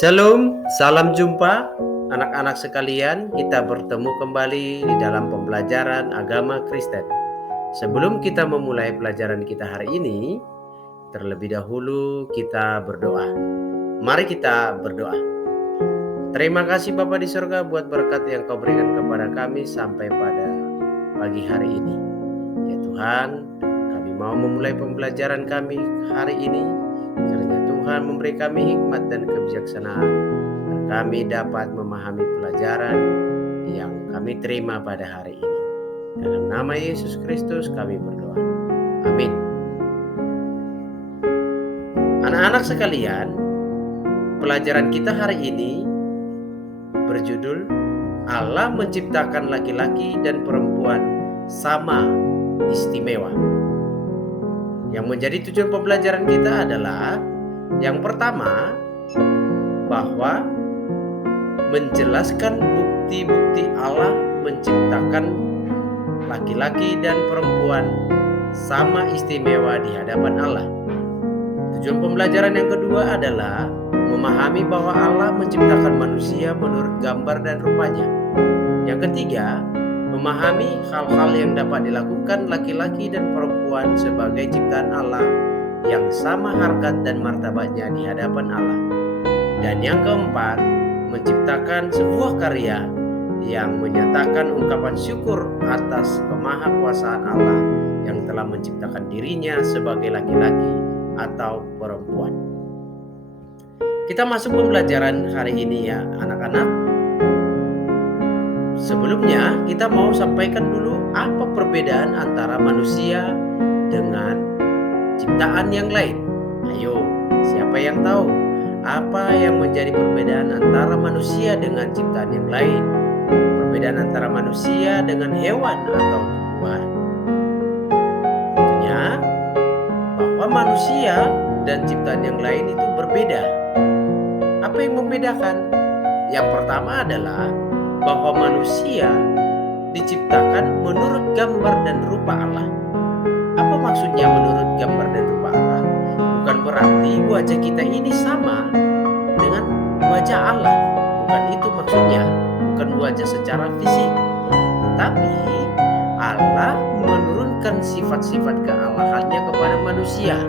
Shalom, salam jumpa anak-anak sekalian. Kita bertemu kembali di dalam pembelajaran agama Kristen. Sebelum kita memulai pelajaran kita hari ini, terlebih dahulu kita berdoa. Mari kita berdoa. Terima kasih Bapa di surga buat berkat yang Kau berikan kepada kami sampai pada pagi hari ini. Ya Tuhan, kami mau memulai pembelajaran kami hari ini karena Tuhan memberi kami hikmat dan kebijaksanaan agar kami dapat memahami pelajaran yang kami terima pada hari ini. Dalam nama Yesus Kristus kami berdoa. Amin. Anak-anak sekalian, pelajaran kita hari ini berjudul Allah menciptakan laki-laki dan perempuan sama istimewa. Yang menjadi tujuan pembelajaran kita adalah yang pertama, bahwa menjelaskan bukti-bukti Allah menciptakan laki-laki dan perempuan sama istimewa di hadapan Allah. Tujuan pembelajaran yang kedua adalah memahami bahwa Allah menciptakan manusia menurut gambar dan rupanya. Yang ketiga, memahami hal-hal yang dapat dilakukan laki-laki dan perempuan sebagai ciptaan Allah yang sama harkat dan martabatnya di hadapan Allah. Dan yang keempat, menciptakan sebuah karya yang menyatakan ungkapan syukur atas kemahakuasaan Allah yang telah menciptakan dirinya sebagai laki-laki atau perempuan. Kita masuk pembelajaran hari ini ya anak-anak. Sebelumnya kita mau sampaikan dulu apa perbedaan antara manusia dengan ciptaan yang lain. Ayo, siapa yang tahu apa yang menjadi perbedaan antara manusia dengan ciptaan yang lain? Perbedaan antara manusia dengan hewan atau tumbuhan. Tentunya bahwa manusia dan ciptaan yang lain itu berbeda. Apa yang membedakan? Yang pertama adalah bahwa manusia diciptakan menurut gambar dan rupa Allah. Apa maksudnya menurut gambar dan rupa Allah? Bukan berarti wajah kita ini sama dengan wajah Allah. Bukan itu maksudnya. Bukan wajah secara fisik. Tetapi Allah menurunkan sifat-sifat kealahannya kepada manusia.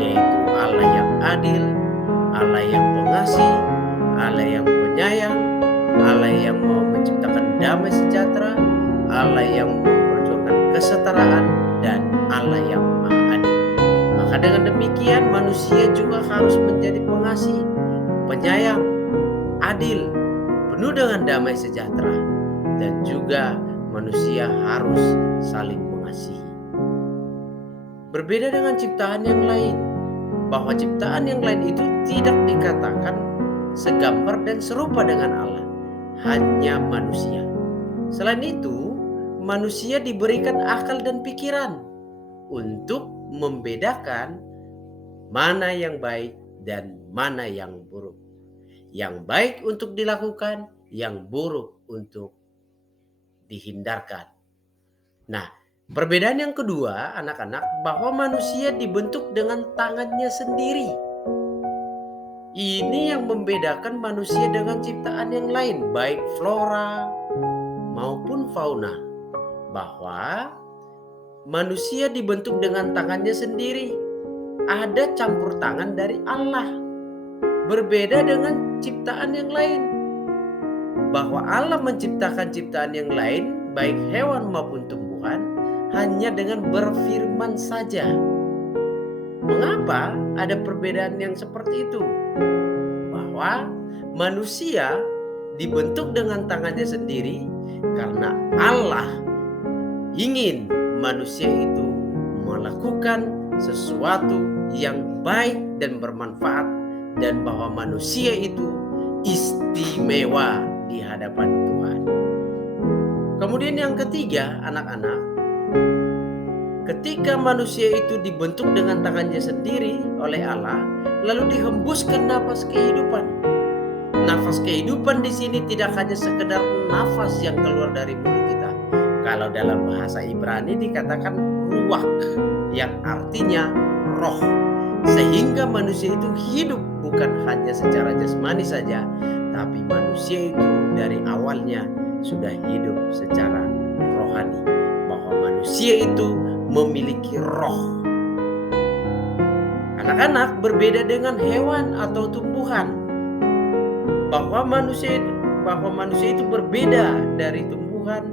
Yaitu Allah yang adil, Allah yang pengasih, Allah yang penyayang, Allah yang mau menciptakan damai sejahtera, Allah yang memperjuangkan kesetaraan, dan Allah yang maha adil. Maka dengan demikian manusia juga harus menjadi pengasih, penyayang, adil, penuh dengan damai sejahtera, dan juga manusia harus saling mengasihi. Berbeda dengan ciptaan yang lain, bahwa ciptaan yang lain itu tidak dikatakan segambar dan serupa dengan Allah, hanya manusia. Selain itu, manusia diberikan akal dan pikiran untuk membedakan mana yang baik dan mana yang buruk. Yang baik untuk dilakukan, yang buruk untuk dihindarkan. Nah, perbedaan yang kedua, anak-anak, bahwa manusia dibentuk dengan tangannya sendiri. Ini yang membedakan manusia dengan ciptaan yang lain, baik flora maupun fauna. Bahwa manusia dibentuk dengan tangannya sendiri. Ada campur tangan dari Allah. Berbeda dengan ciptaan yang lain. Bahwa Allah menciptakan ciptaan yang lain, baik hewan maupun tumbuhan, hanya dengan berfirman saja. Mengapa ada perbedaan yang seperti itu? Bahwa manusia dibentuk dengan tangannya sendiri karena Allah ingin manusia itu melakukan sesuatu yang baik dan bermanfaat, dan bahwa manusia itu istimewa di hadapan Tuhan. Kemudian yang ketiga, anak-anak, ketika manusia itu dibentuk dengan tangannya sendiri oleh Allah, lalu dihembuskan nafas kehidupan. Nafas kehidupan di sini tidak hanya sekedar nafas yang keluar dari mulut kita. Kalau dalam bahasa Ibrani dikatakan ruach, yang artinya roh. Sehingga manusia itu hidup bukan hanya secara jasmani saja, tapi manusia itu dari awalnya sudah hidup secara rohani. Bahwa manusia itu memiliki roh. Anak-anak berbeda dengan hewan atau tumbuhan. Bahwa manusia itu berbeda dari tumbuhan,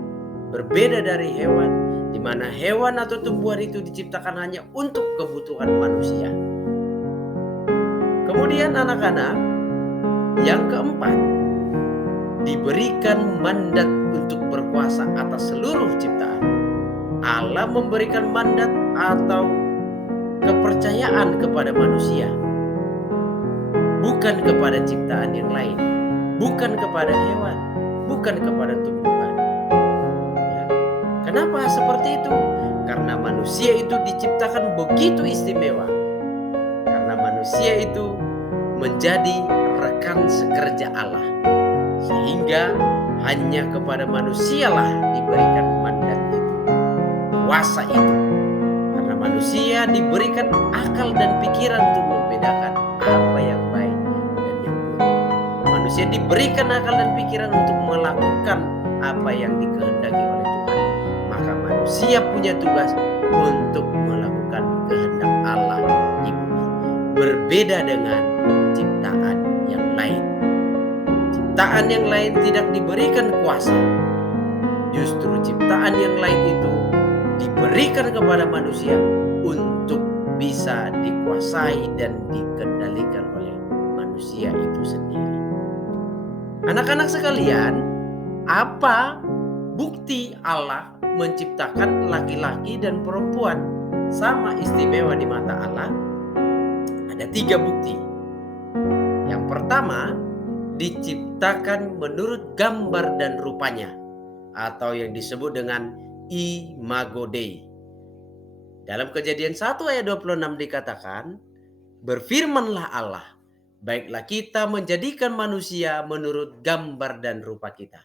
berbeda dari hewan, di mana hewan atau tumbuhan itu diciptakan hanya untuk kebutuhan manusia. Kemudian anak-anak, yang keempat, diberikan mandat untuk berkuasa atas seluruh ciptaan. Allah memberikan mandat atau kepercayaan kepada manusia, bukan kepada ciptaan yang lain, bukan kepada hewan, bukan kepada tumbuhan. Ya. Kenapa seperti itu? Karena manusia itu diciptakan begitu istimewa. Karena manusia itu menjadi rekan sekerja Allah, sehingga hanya kepada manusialah diberikan mandat itu, kuasa itu. Karena manusia diberikan akal dan pikiran untuk membedakan apa yang baik dan yang buruk. Manusia diberikan akal dan pikiran untuk melakukan apa yang dikehendaki oleh Tuhan. Maka manusia punya tugas untuk melakukan kehendak Allah di bumi. Berbeda dengan ciptaan yang lain. Ciptaan yang lain tidak diberikan kuasa. Justru ciptaan yang lain itu diberikan kepada manusia untuk bisa dikuasai dan dikendalikan oleh manusia itu sendiri. Anak-anak sekalian, apa bukti Allah menciptakan laki-laki dan perempuan sama istimewa di mata Allah? Ada 3 bukti. Yang pertama, diciptakan menurut gambar dan rupanya, atau yang disebut dengan imago Dei. Dalam Kejadian 1 ayat 26 dikatakan, berfirmanlah Allah, baiklah kita menjadikan manusia menurut gambar dan rupa kita.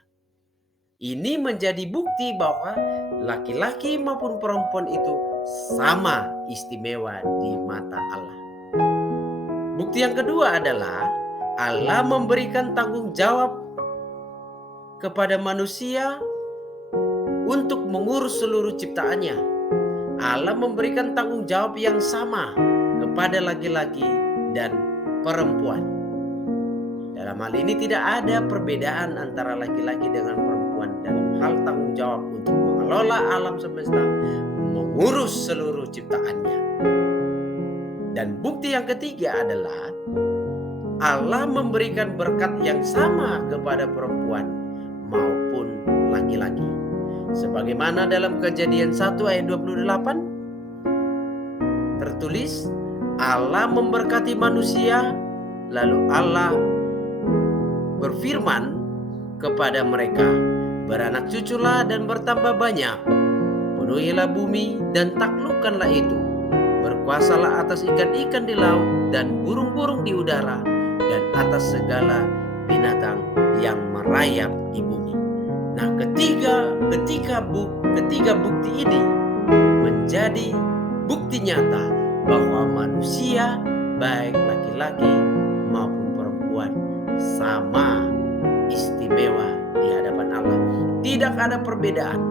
Ini menjadi bukti bahwa laki-laki maupun perempuan itu sama istimewa di mata Allah. Bukti yang kedua adalah Allah memberikan tanggung jawab kepada manusia untuk mengurus seluruh ciptaannya. Allah memberikan tanggung jawab yang sama kepada laki-laki dan perempuan. Dalam hal ini tidak ada perbedaan antara laki-laki dengan perempuan dalam hal tanggung jawab untuk mengelola alam semesta, mengurus seluruh ciptaannya. Dan bukti yang ketiga adalah Allah memberikan berkat yang sama kepada perempuan maupun laki-laki. Sebagaimana dalam Kejadian 1 ayat 28 tertulis, Allah memberkati manusia, lalu Allah berfirman kepada mereka, beranak cuculah dan bertambah banyak, penuhilah bumi dan taklukkanlah itu, berkuasalah atas ikan-ikan di laut dan burung-burung di udara, dan atas segala binatang yang merayap di bumi. Nah, ketiga bukti ini menjadi bukti nyata bahwa manusia, baik laki-laki maupun perempuan, sama istimewa di hadapan Allah. Tidak ada perbedaan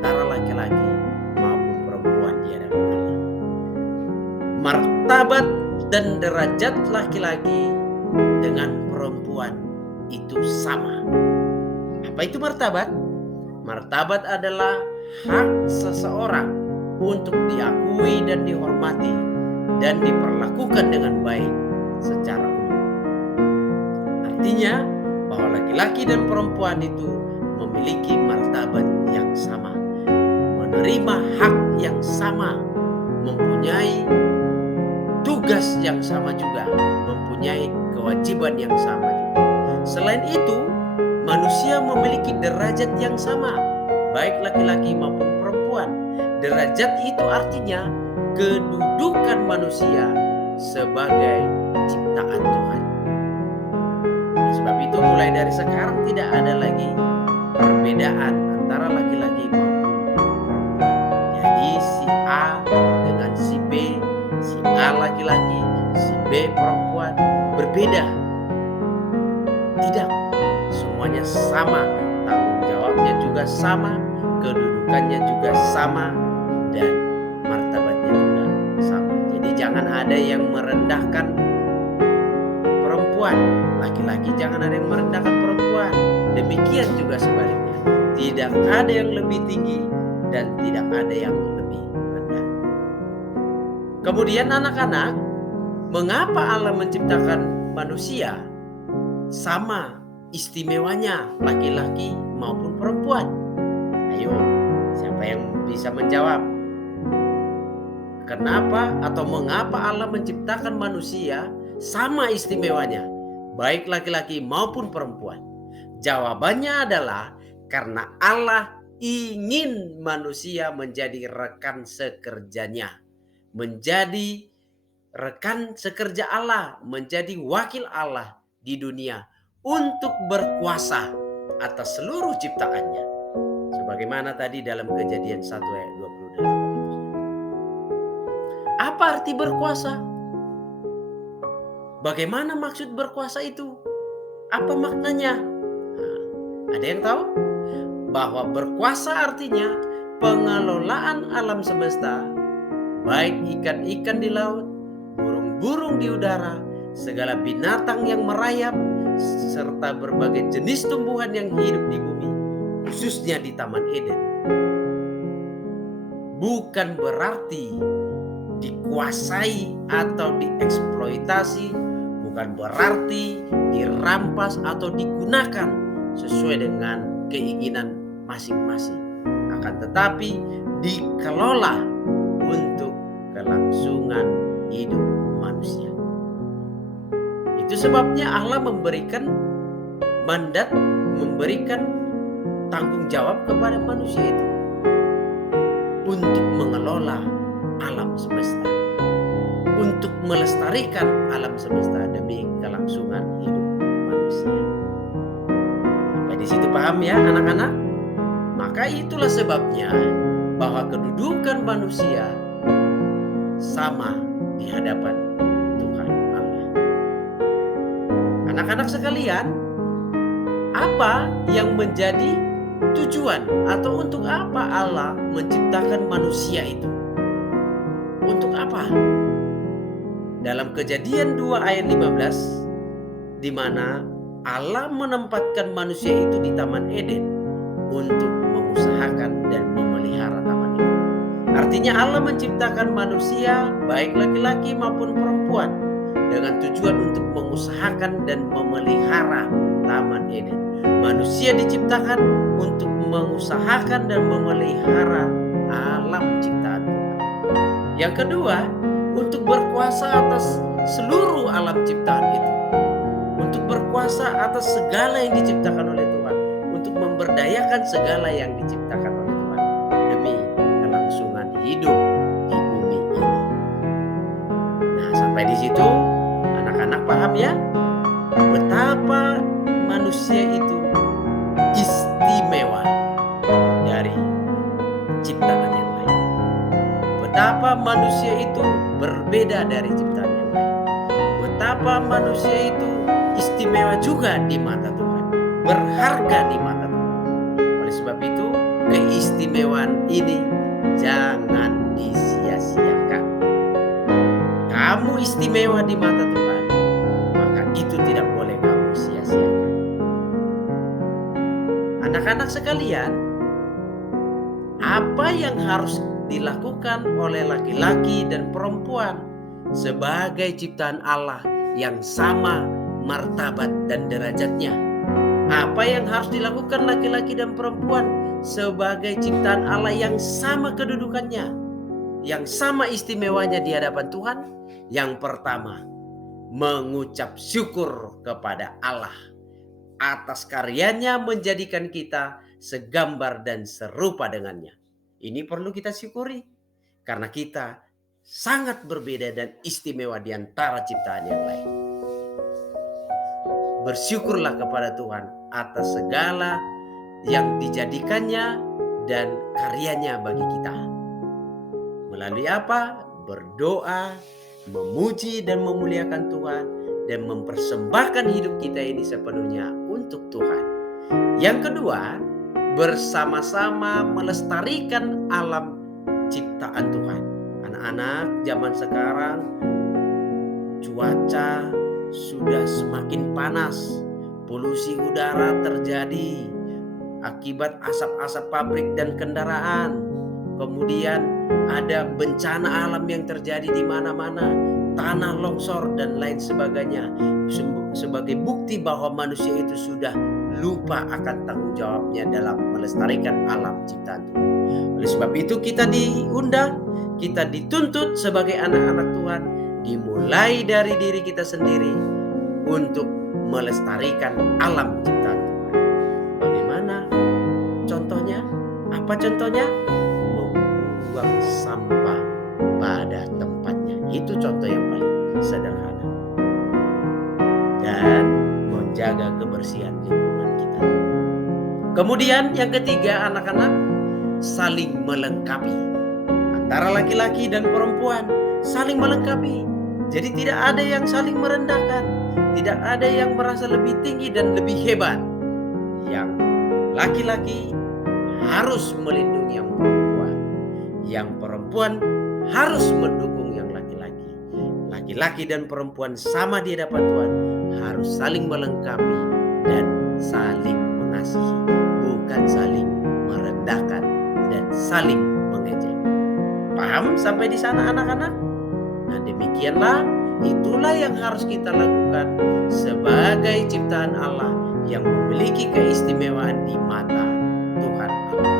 antara laki-laki maupun perempuan di hadapan Allah. Martabat dan derajat laki-laki dengan perempuan itu sama. Apa itu martabat? Martabat adalah hak seseorang untuk diakui dan dihormati dan diperlakukan dengan baik secara umum. Artinya bahwa laki-laki dan perempuan itu memiliki martabat yang sama, menerima hak yang sama, mempunyai tugas yang sama juga, mempunyai kewajiban yang sama juga. Selain itu, manusia memiliki derajat yang sama, baik laki-laki maupun perempuan. Derajat itu artinya kedudukan manusia sebagai ciptaan Tuhan. Sebab itu mulai dari sekarang tidak ada lagi perbedaan antara laki-laki maupun perempuan. Jadi si A dengan si B, si A laki-laki, si B perempuan, berbeda. Tidak, semuanya sama, tanggung jawabnya juga sama, kedudukannya juga sama, dan martabatnya juga sama. Jadi jangan ada yang merendahkan perempuan, laki-laki jangan ada yang merendahkan perempuan. Demikian juga sebaliknya. Tidak ada yang lebih tinggi dan tidak ada yang lebih rendah. Kemudian anak-anak, mengapa Allah menciptakan manusia sama istimewanya laki-laki maupun perempuan? Ayo, siapa yang bisa menjawab? Kenapa atau mengapa Allah menciptakan manusia sama istimewanya, baik laki-laki maupun perempuan? Jawabannya adalah karena Allah ingin manusia menjadi rekan sekerjanya, menjadi rekan sekerja Allah, menjadi wakil Allah di dunia untuk berkuasa atas seluruh ciptaannya. Sebagaimana tadi dalam Kejadian 1 ayat 28 itu. Apa arti berkuasa? Bagaimana maksud berkuasa itu? Apa maknanya? Nah, ada yang tahu? Bahwa berkuasa artinya pengelolaan alam semesta, baik ikan-ikan di laut, burung-burung di udara, segala binatang yang merayap, serta berbagai jenis tumbuhan yang hidup di bumi, khususnya di Taman Eden. Bukan berarti dikuasai atau dieksploitasi, bukan berarti dirampas atau digunakan sesuai dengan keinginan masing-masing, akan tetapi dikelola untuk kelangsungan hidup manusia. Itu sebabnya Allah memberikan mandat, memberikan tanggung jawab kepada manusia itu untuk mengelola alam semesta, untuk melestarikan alam semesta demi kelangsungan hidup manusia. Sampai di situ paham ya anak-anak? Maka itulah sebabnya bahwa kedudukan manusia sama di hadapan Tuhan Allah. Anak-anak sekalian, apa yang menjadi tujuan atau untuk apa Allah menciptakan manusia itu? Untuk apa? Dalam Kejadian 2 ayat 15, di mana Allah menempatkan manusia itu di Taman Eden untuk mengusahakan dan memelihara taman itu. Artinya Allah menciptakan manusia baik laki-laki maupun perempuan dengan tujuan untuk mengusahakan dan memelihara Taman Eden. Manusia diciptakan untuk mengusahakan dan memelihara alam ciptaan Tuhan. Yang kedua, untuk berkuasa atas seluruh alam ciptaan itu. Untuk berkuasa atas segala yang diciptakan oleh Tuhan. Untuk memberdayakan segala yang diciptakan oleh Tuhan. Demi kelangsungan hidup di bumi ini. Nah, sampai di situ anak-anak paham ya? Betapa manusia itu istimewa dari ciptaan yang lain. Betapa manusia itu berbeda dari ciptaan yang lain. Betapa manusia itu istimewa juga di mata Tuhan. Berharga di mata Tuhan. Oleh sebab itu, keistimewaan ini jangan disia-siakan. Kamu istimewa di mata Tuhan, maka itu tidak boleh kamu sia-siakan. Anak-anak sekalian, apa yang harus dilakukan oleh laki-laki dan perempuan sebagai ciptaan Allah yang sama martabat dan derajatnya? Apa yang harus dilakukan laki-laki dan perempuan sebagai ciptaan Allah yang sama kedudukannya, yang sama istimewanya di hadapan Tuhan? Yang pertama, mengucap syukur kepada Allah atas karyanya menjadikan kita segambar dan serupa dengannya. Ini perlu kita syukuri karena kita sangat berbeda dan istimewa di antara ciptaan yang lain. Bersyukurlah kepada Tuhan atas segala yang dijadikannya dan karyanya bagi kita. Melalui apa? Berdoa memuji dan memuliakan Tuhan, dan mempersembahkan hidup kita ini sepenuhnya untuk Tuhan. Yang kedua, bersama-sama melestarikan alam ciptaan Tuhan. Anak-anak zaman sekarang cuaca sudah semakin panas, polusi udara terjadi akibat asap-asap pabrik dan kendaraan. Kemudian ada bencana alam yang terjadi di mana-mana, tanah longsor dan lain sebagainya. Sebagai bukti bahwa manusia itu sudah lupa akan tanggung jawabnya dalam melestarikan alam ciptaan Tuhan. Oleh sebab itu kita diundang, kita dituntut sebagai anak-anak Tuhan, dimulai dari diri kita sendiri untuk melestarikan alam ciptaan Tuhan. Bagaimana contohnya? Apa contohnya? Membuang sampah pada tempatnya. Itu contoh yang paling sederhana. Dan menjaga kebersihan lingkungan kita. Kemudian yang ketiga, anak-anak, saling melengkapi. Antara laki-laki dan perempuan saling melengkapi. Jadi tidak ada yang saling merendahkan, tidak ada yang merasa lebih tinggi dan lebih hebat. Yang laki-laki harus melindungi yang perempuan, yang perempuan harus mendukung yang laki-laki. Laki-laki dan perempuan sama di hadapan Tuhan harus saling melengkapi dan saling mengasihi, bukan saling merendahkan dan saling mengejek. Paham sampai di sana anak-anak? Nah, demikianlah, itulah yang harus kita lakukan sebagai ciptaan Allah yang memiliki keistimewaan di mata Tuhan Allah.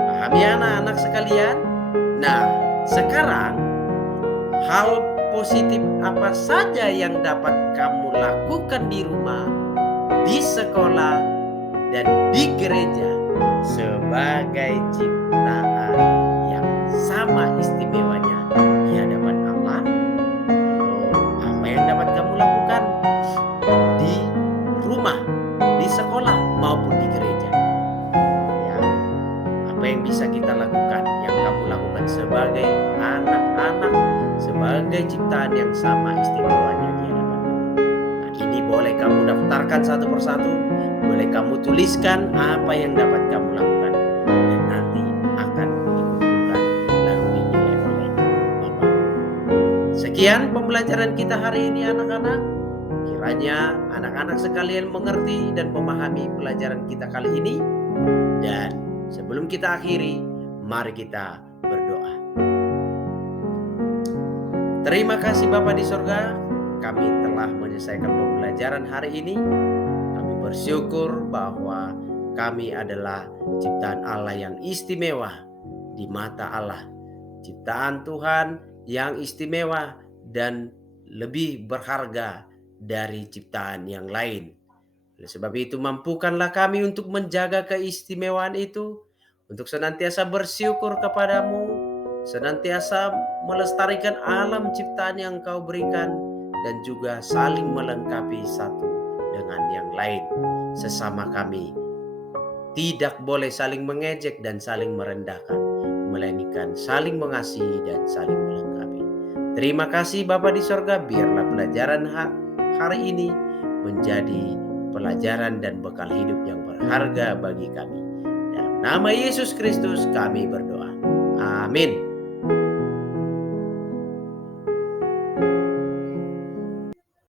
Paham ya anak-anak sekalian? Nah, sekarang hal positif apa saja yang dapat kamu lakukan di rumah, di sekolah, dan di gereja sebagai ciptaan yang sama istimewanya di hadapan Allah? Apa yang dapat kamu lakukan di rumah, di sekolah, maupun di gereja? Ya, apa yang bisa kita lakukan, yang kamu lakukan sebagai anak-anak, sebagai ciptaan yang sama istimewanya di hadapan Allah? Nah, ini boleh kamu daftarkan satu persatu, boleh kamu tuliskan apa yang dapat kamu lakukan, dan nanti akan dikumpulkan lalu dinilai oleh Bapak. Sekian pembelajaran kita hari ini anak-anak. Kiranya anak-anak sekalian mengerti dan memahami pelajaran kita kali ini. Dan sebelum kita akhiri, mari kita berdoa. Terima kasih Bapa di sorga, kami telah menyelesaikan pembelajaran hari ini. Kami bersyukur bahwa kami adalah ciptaan Allah yang istimewa di mata Allah. Ciptaan Tuhan yang istimewa dan lebih berharga dari ciptaan yang lain. Oleh sebab itu, mampukanlah kami untuk menjaga keistimewaan itu, untuk senantiasa bersyukur kepadamu, senantiasa melestarikan alam ciptaan yang Kau berikan, dan juga saling melengkapi satu dengan yang lain. Sesama kami tidak boleh saling mengejek dan saling merendahkan, melainkan saling mengasihi dan saling melengkapi. Terima kasih Bapa di sorga, biarlah pelajaran hari ini menjadi pelajaran dan bekal hidup yang berharga bagi kami. Dalam nama Yesus Kristus kami berdoa. Amin.